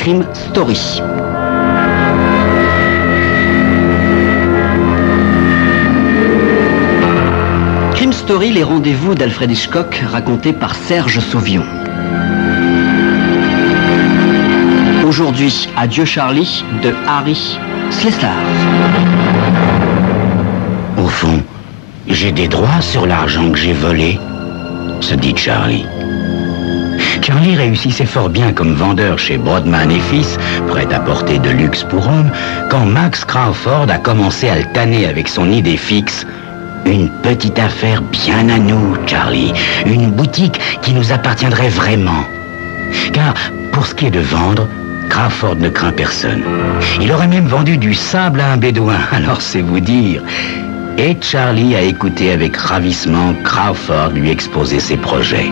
Crime Story. Crime Story, les rendez-vous d'Alfred Hitchcock racontés par Serge Sauvion. Aujourd'hui, Adieu Charlie de Harry Slessard. Au fond, j'ai des droits sur l'argent que j'ai volé, se dit Charlie. Charlie réussissait fort bien comme vendeur chez Brodman et Fils, prêt à porter de luxe pour homme, quand Max Crawford a commencé à le tanner avec son idée fixe. Une petite affaire bien à nous, Charlie. Une boutique qui nous appartiendrait vraiment. Car, pour ce qui est de vendre, Crawford ne craint personne. Il aurait même vendu du sable à un bédouin, alors c'est vous dire. Et Charlie a écouté avec ravissement Crawford lui exposer ses projets.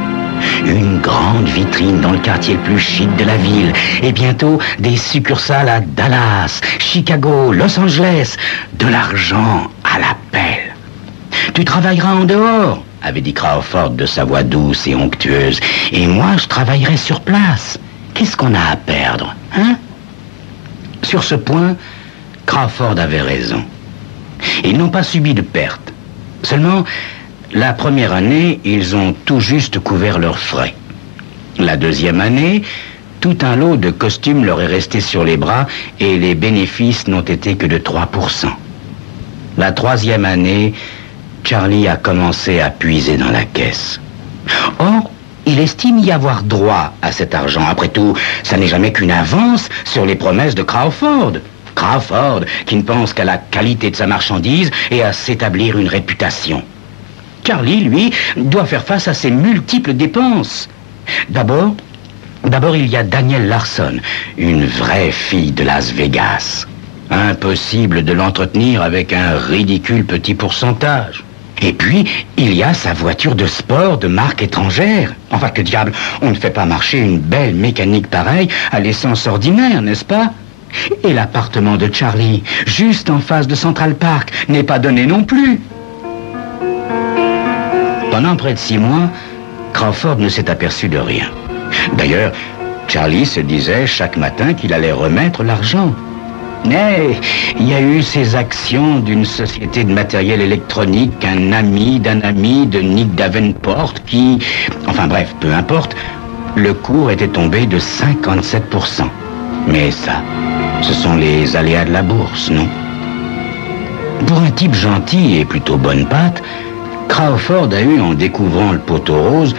Une grande vitrine dans le quartier le plus chic de la ville. Et bientôt, des succursales à Dallas, Chicago, Los Angeles. De l'argent à la pelle. Tu travailleras en dehors, avait dit Crawford de sa voix douce et onctueuse. Et moi, je travaillerai sur place. Qu'est-ce qu'on a à perdre, hein? Sur ce point, Crawford avait raison. Ils n'ont pas subi de perte. Seulement, la première année, ils ont tout juste couvert leurs frais. La deuxième année, tout un lot de costumes leur est resté sur les bras et les bénéfices n'ont été que de 3%. La troisième année, Charlie a commencé à puiser dans la caisse. Or, il estime y avoir droit à cet argent. Après tout, ça n'est jamais qu'une avance sur les promesses de Crawford. Crawford, qui ne pense qu'à la qualité de sa marchandise et à s'établir une réputation. Charlie, lui, doit faire face à ses multiples dépenses. D'abord, il y a Danielle Larson, une vraie fille de Las Vegas. Impossible de l'entretenir avec un ridicule petit pourcentage. Et puis, il y a sa voiture de sport de marque étrangère. Enfin, que diable, on ne fait pas marcher une belle mécanique pareille à l'essence ordinaire, n'est-ce pas? Et l'appartement de Charlie, juste en face de Central Park, n'est pas donné non plus. Pendant près de 6 mois, Crawford ne s'est aperçu de rien. D'ailleurs, Charlie se disait chaque matin qu'il allait remettre l'argent. Mais il y a eu ces actions d'une société de matériel électronique, un ami d'un ami de Nick Davenport qui... Enfin bref, peu importe, le cours était tombé de 57%. Mais ça, ce sont les aléas de la bourse, non? Pour un type gentil et plutôt bonne patte, Crawford a eu, en découvrant le poteau rose,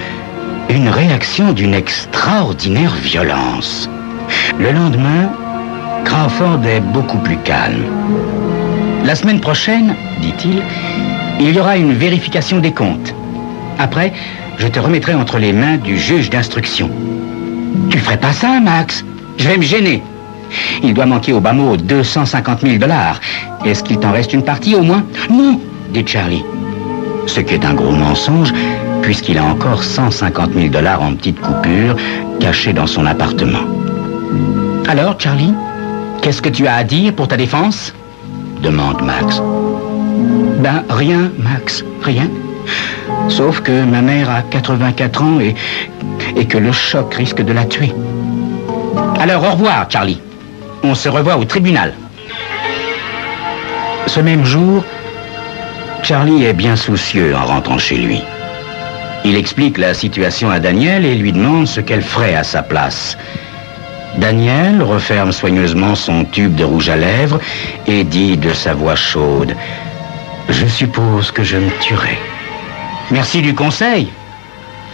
une réaction d'une extraordinaire violence. Le lendemain, Crawford est beaucoup plus calme. La semaine prochaine, dit-il, il y aura une vérification des comptes. Après, je te remettrai entre les mains du juge d'instruction. Tu ferais pas ça, Max? Je vais me gêner. Il doit manquer au bas mot 250 000 $. Est-ce qu'il t'en reste une partie au moins? Non, dit Charlie. Ce qui est un gros mensonge, puisqu'il a encore 150 000 $ en petites coupures cachées dans son appartement. Alors, Charlie, qu'est-ce que tu as à dire pour ta défense? Demande Max. Ben, rien, Max, rien. Sauf que ma mère a 84 ans et que le choc risque de la tuer. Alors, au revoir, Charlie. On se revoit au tribunal. Ce même jour, Charlie est bien soucieux en rentrant chez lui. Il explique la situation à Danielle et lui demande ce qu'elle ferait à sa place. Danielle referme soigneusement son tube de rouge à lèvres et dit de sa voix chaude: « Je suppose que je me tuerai. »« Merci du conseil, »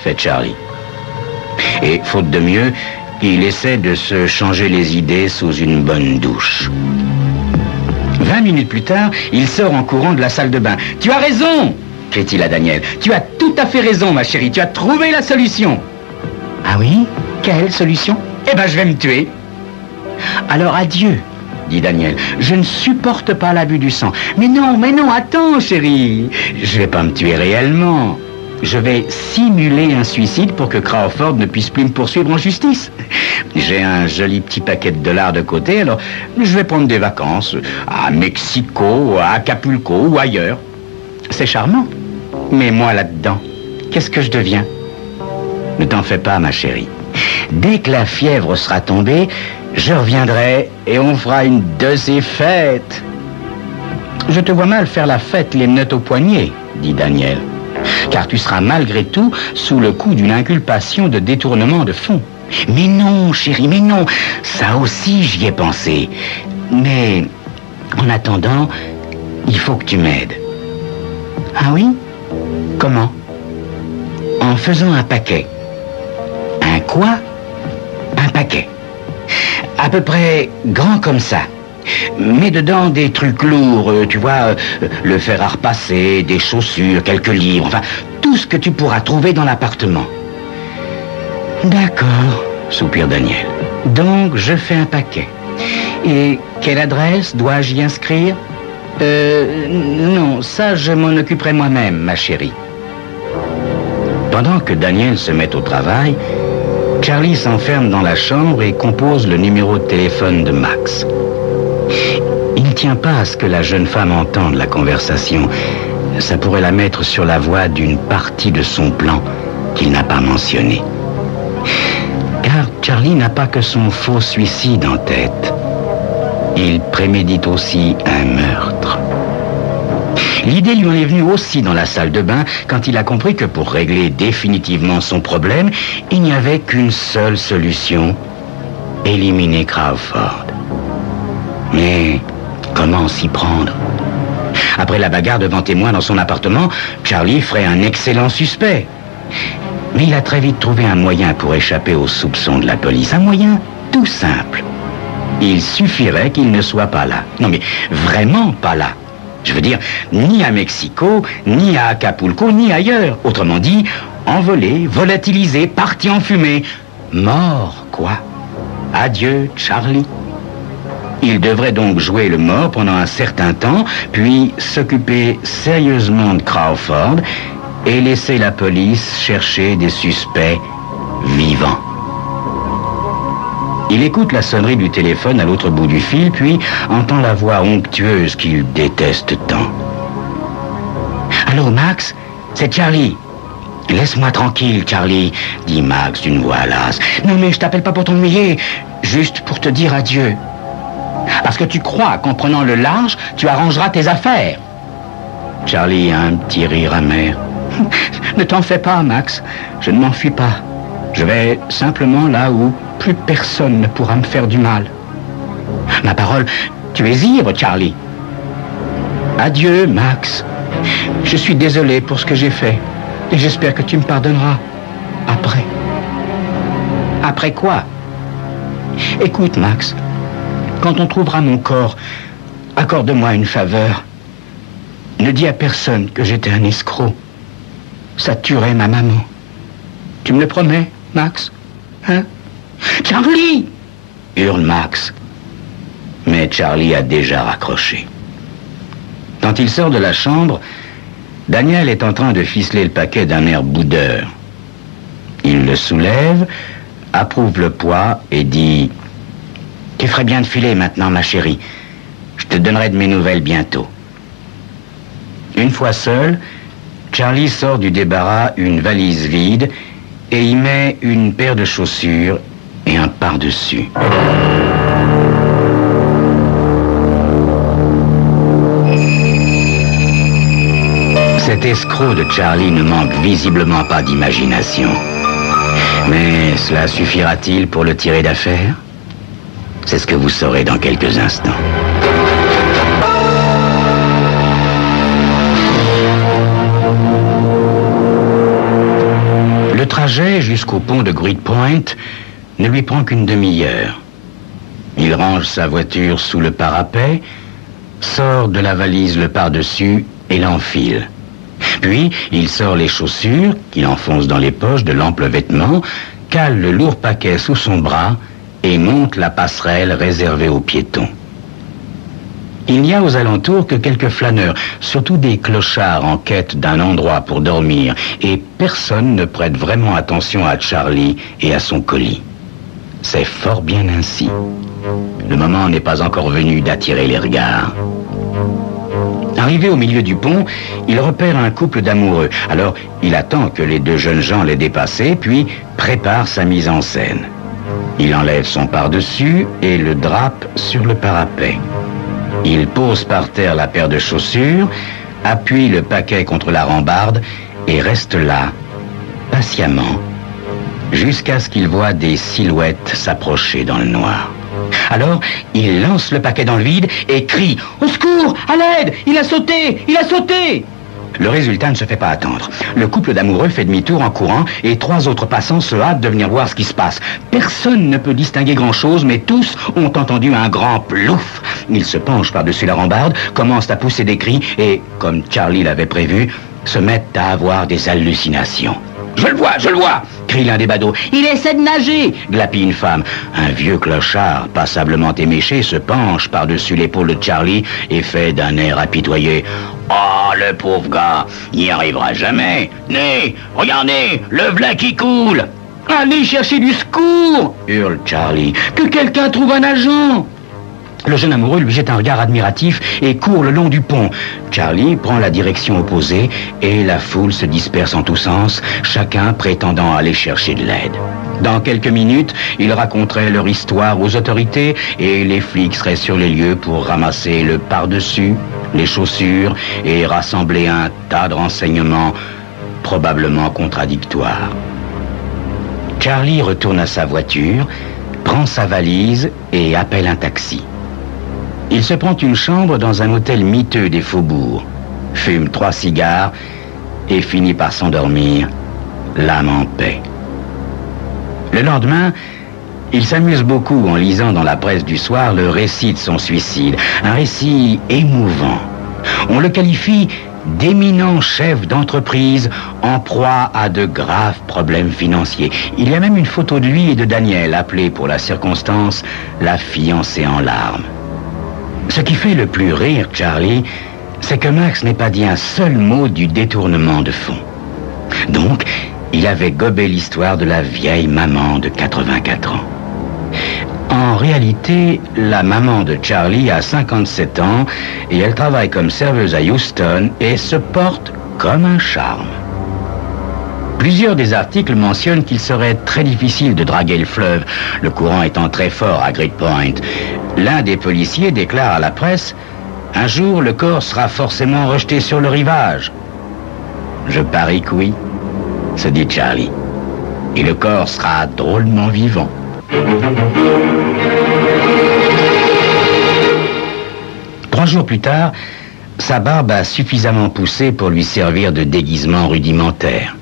fait Charlie. Et, faute de mieux, il essaie de se changer les idées sous une bonne douche. 20 minutes plus tard, il sort en courant de la salle de bain. « Tu as raison !» crie-t-il à Danielle. « Tu as tout à fait raison, ma chérie. Tu as trouvé la solution. »« Ah oui? Quelle solution? » ?»« Eh ben, je vais me tuer. »« Alors, adieu, » dit Danielle. « Je ne supporte pas la vue du sang. »« Mais non, attends, chérie. Je vais pas me tuer réellement. Je vais simuler un suicide pour que Crawford ne puisse plus me poursuivre en justice. J'ai un joli petit paquet de $ de côté, alors je vais prendre des vacances à Mexico, à Acapulco ou ailleurs. C'est charmant. Mais moi, là-dedans, qu'est-ce que je deviens? Ne t'en fais pas, ma chérie. Dès que la fièvre sera tombée, Je reviendrai et on fera une de ces fêtes. Je te vois mal faire la fête les notes au poignet, dit Daniel. Car tu seras malgré tout sous le coup d'une inculpation de détournement de fonds. Mais non, chérie, mais non. Ça aussi, j'y ai pensé. Mais en attendant, il faut que tu m'aides. Ah oui? Comment? En faisant un paquet. Un quoi? Un paquet. À peu près grand comme ça. Mets dedans des trucs lourds, tu vois, le fer à repasser, des chaussures, quelques livres, enfin, tout ce que tu pourras trouver dans l'appartement. D'accord, soupire Daniel. Donc, je fais un paquet. Et quelle adresse dois-je y inscrire? Non, ça, je m'en occuperai moi-même, ma chérie. Pendant que Daniel se met au travail, Charlie s'enferme dans la chambre et compose le numéro de téléphone de Max. Il ne tient pas à ce que la jeune femme entende la conversation. Ça pourrait la mettre sur la voie d'une partie de son plan qu'il n'a pas mentionné. Car Charlie n'a pas que son faux suicide en tête. Il prémédite aussi un meurtre. L'idée lui en est venue aussi dans la salle de bain quand il a compris que pour régler définitivement son problème, il n'y avait qu'une seule solution: éliminer Crawford. Mais comment s'y prendre? Après la bagarre devant témoins dans son appartement, Charlie ferait un excellent suspect. Mais il a très vite trouvé un moyen pour échapper aux soupçons de la police. Un moyen tout simple. Il suffirait qu'il ne soit pas là. Non mais vraiment pas là. Je veux dire, ni à Mexico, ni à Acapulco, ni ailleurs. Autrement dit, envolé, volatilisé, parti en fumée. Mort, quoi. Adieu, Charlie. Il devrait donc jouer le mort pendant un certain temps, puis s'occuper sérieusement de Crawford et laisser la police chercher des suspects vivants. Il écoute la sonnerie du téléphone à l'autre bout du fil, puis entend la voix onctueuse qu'il déteste tant. « Allô, Max? C'est Charlie. »« Laisse-moi tranquille, Charlie, » dit Max d'une voix lasse. « Non, mais je t'appelle pas pour t'ennuyer, juste pour te dire adieu. Parce que tu crois qu'en prenant le large, tu arrangeras tes affaires. » Charlie a un petit rire amer. « Ne t'en fais pas, Max, je ne m'enfuis pas. Je vais simplement là où plus personne ne pourra me faire du mal. » Ma parole, tu es ivre, Charlie. Adieu, Max. Je suis désolé pour ce que j'ai fait. Et j'espère que tu me pardonneras. Après. Après quoi? Écoute, Max. Quand on trouvera mon corps, accorde-moi une faveur. Ne dis à personne que j'étais un escroc. Ça tuerait ma maman. Tu me le promets, Max? Hein? Charlie! Hurle Max. Mais Charlie a déjà raccroché. Quand il sort de la chambre, Daniel est en train de ficeler le paquet d'un air boudeur. Il le soulève, approuve le poids et dit: « Tu ferais bien de filer maintenant, ma chérie. Je te donnerai de mes nouvelles bientôt. » Une fois seul, Charlie sort du débarras une valise vide et y met une paire de chaussures et un pardessus. Cet escroc de Charlie ne manque visiblement pas d'imagination. Mais cela suffira-t-il pour le tirer d'affaire? C'est ce que vous saurez dans quelques instants. Le trajet jusqu'au pont de Great Point ne lui prend qu'une demi-heure. Il range sa voiture sous le parapet, sort de la valise le pardessus et l'enfile. Puis, il sort les chaussures, qu'il enfonce dans les poches de l'amples vêtements, cale le lourd paquet sous son bras et monte la passerelle réservée aux piétons. Il n'y a aux alentours que quelques flâneurs, surtout des clochards en quête d'un endroit pour dormir, et personne ne prête vraiment attention à Charlie et à son colis. C'est fort bien ainsi. Le moment n'est pas encore venu d'attirer les regards. Arrivé au milieu du pont, il repère un couple d'amoureux. Alors, il attend que les deux jeunes gens l'aient dépassé, puis prépare sa mise en scène. Il enlève son pardessus et le drape sur le parapet. Il pose par terre la paire de chaussures, appuie le paquet contre la rambarde et reste là, patiemment, jusqu'à ce qu'il voit des silhouettes s'approcher dans le noir. Alors, il lance le paquet dans le vide et crie « Au secours! À l'aide! Il a sauté! Il a sauté !» Le résultat ne se fait pas attendre. Le couple d'amoureux fait demi-tour en courant et 3 autres passants se hâtent de venir voir ce qui se passe. Personne ne peut distinguer grand-chose, mais tous ont entendu un grand plouf. Ils se penchent par-dessus la rambarde, commencent à pousser des cris et, comme Charlie l'avait prévu, se mettent à avoir des hallucinations. « Je le vois !» crie l'un des badauds. « Il essaie de nager !» glapit une femme. Un vieux clochard, passablement éméché, se penche par-dessus l'épaule de Charlie et fait d'un air apitoyé. « Oh, le pauvre gars, il n'y arrivera jamais. Né, regardez, le v'là qui coule !»« Allez chercher du secours !» hurle Charlie. « Que quelqu'un trouve un agent !» Le jeune amoureux lui jette un regard admiratif et court le long du pont. Charlie prend la direction opposée et la foule se disperse en tous sens, chacun prétendant aller chercher de l'aide. Dans quelques minutes, ils raconteraient leur histoire aux autorités et les flics seraient sur les lieux pour ramasser le pardessus, les chaussures et rassembler un tas de renseignements probablement contradictoires. Charlie retourne à sa voiture, prend sa valise et appelle un taxi. Il se prend une chambre dans un hôtel miteux des faubourgs, fume 3 cigares et finit par s'endormir, l'âme en paix. Le lendemain, il s'amuse beaucoup en lisant dans la presse du soir le récit de son suicide, un récit émouvant. On le qualifie d'éminent chef d'entreprise en proie à de graves problèmes financiers. Il y a même une photo de lui et de Daniel, appelée pour la circonstance la fiancée en larmes. Ce qui fait le plus rire Charlie, c'est que Max n'ait pas dit un seul mot du détournement de fonds. Donc, il avait gobé l'histoire de la vieille maman de 84 ans. En réalité, la maman de Charlie a 57 ans et elle travaille comme serveuse à Houston et se porte comme un charme. Plusieurs des articles mentionnent qu'il serait très difficile de draguer le fleuve, le courant étant très fort à Great Point. L'un des policiers déclare à la presse « Un jour, le corps sera forcément rejeté sur le rivage. » « Je parie que oui, se dit Charlie. Et le corps sera drôlement vivant. Trois jours plus tard, sa barbe a suffisamment poussé pour lui servir de déguisement rudimentaire.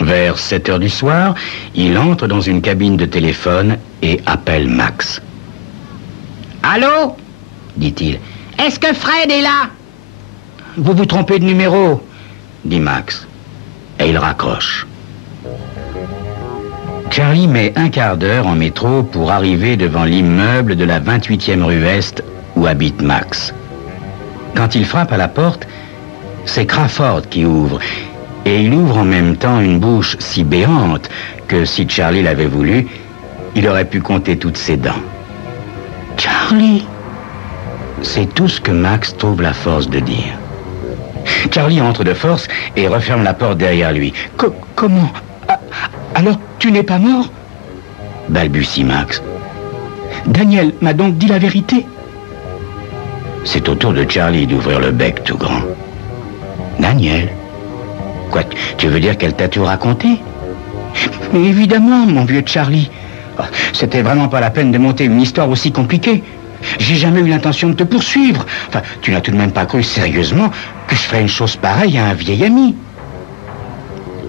Vers 7 heures du soir, il entre dans une cabine de téléphone et appelle Max. « Allô ?» dit-il. « Est-ce que Fred est là ?»« Vous vous trompez de numéro » dit Max. Et il raccroche. Charlie met un quart d'heure en métro pour arriver devant l'immeuble de la 28e rue Est où habite Max. Quand il frappe à la porte, c'est Crawford qui ouvre. Et il ouvre en même temps une bouche si béante que si Charlie l'avait voulu, il aurait pu compter toutes ses dents. « Charlie !» C'est tout ce que Max trouve la force de dire. Charlie entre de force et referme la porte derrière lui. « Comment ? Alors tu n'es pas mort ?» balbutie Max. « Daniel m'a donc dit la vérité ?» C'est au tour de Charlie d'ouvrir le bec tout grand. « Daniel ? Quoi, tu veux dire qu'elle t'a tout raconté ? » Mais évidemment, mon vieux Charlie. C'était vraiment pas la peine de monter une histoire aussi compliquée. J'ai jamais eu l'intention de te poursuivre. Enfin, tu n'as tout de même pas cru sérieusement que je ferais une chose pareille à un vieil ami.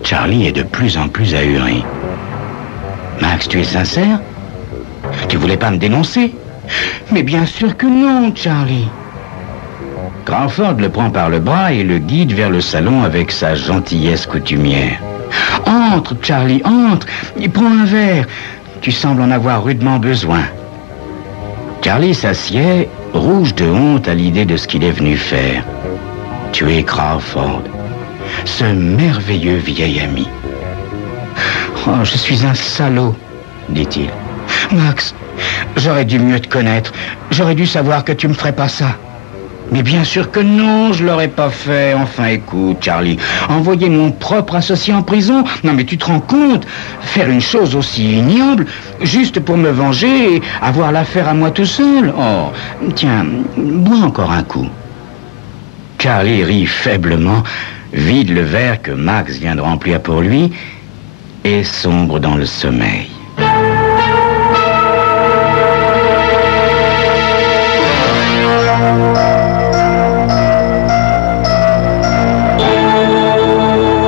Charlie est de plus en plus ahuri. Max, tu es sincère ? Tu voulais pas me dénoncer ? Mais bien sûr que non, Charlie. Crawford le prend par le bras et le guide vers le salon avec sa gentillesse coutumière. « Entre, Charlie, entre, et prends un verre. Tu sembles en avoir rudement besoin. » Charlie s'assied, rouge de honte à l'idée de ce qu'il est venu faire. Tuer Crawford, ce merveilleux vieil ami. « Oh, je suis un salaud, dit-il. Max, j'aurais dû mieux te connaître. J'aurais dû savoir que tu me ferais pas ça. Mais bien sûr que non, je l'aurais pas fait. Enfin, écoute, Charlie, envoyer mon propre associé en prison? Non, mais tu te rends compte? Faire une chose aussi ignoble, juste pour me venger et avoir l'affaire à moi tout seul? Oh, tiens, bois encore un coup. Charlie rit faiblement, vide le verre que Max vient de remplir pour lui et sombre dans le sommeil.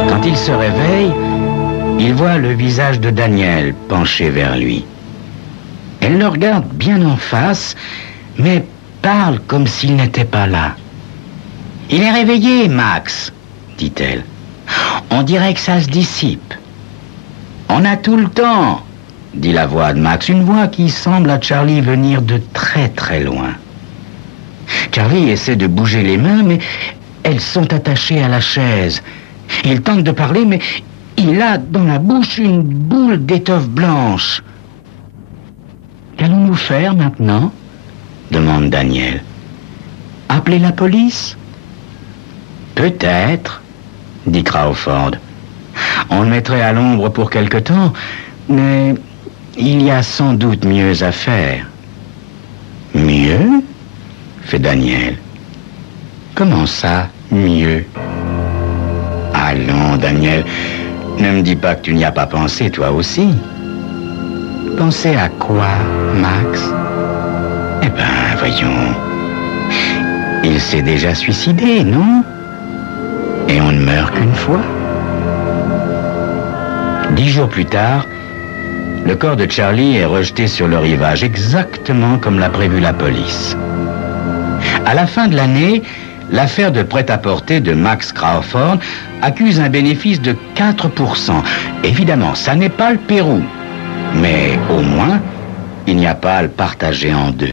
Quand il se réveille, il voit le visage de Daniel penché vers lui. Elle le regarde bien en face, mais parle comme s'il n'était pas là. « Il est réveillé, Max, » dit-elle. « On dirait que ça se dissipe. »« On a tout le temps, » dit la voix de Max, une voix qui semble à Charlie venir de très très loin. Charlie essaie de bouger les mains, mais elles sont attachées à la chaise. Il tente de parler, mais il a dans la bouche une boule d'étoffe blanche. « Qu'allons-nous faire maintenant ?» demande Daniel. « Appeler la police ?»« Peut-être, » dit Crawford. « On le mettrait à l'ombre pour quelque temps, mais il y a sans doute mieux à faire. »« Mieux ?» fait Daniel. « Comment ça, mieux ?» Allons, Daniel, ne me dis pas que tu n'y as pas pensé, toi aussi. Penser à quoi, Max? Eh ben, voyons. Il s'est déjà suicidé, non? Et on ne meurt qu'une fois. 10 jours plus tard, le corps de Charlie est rejeté sur le rivage, exactement comme l'a prévu la police. À la fin de l'année, l'affaire de prêt-à-porter de Max Crawford accuse un bénéfice de 4%. Évidemment, ça n'est pas le Pérou. Mais au moins, il n'y a pas à le partager en deux.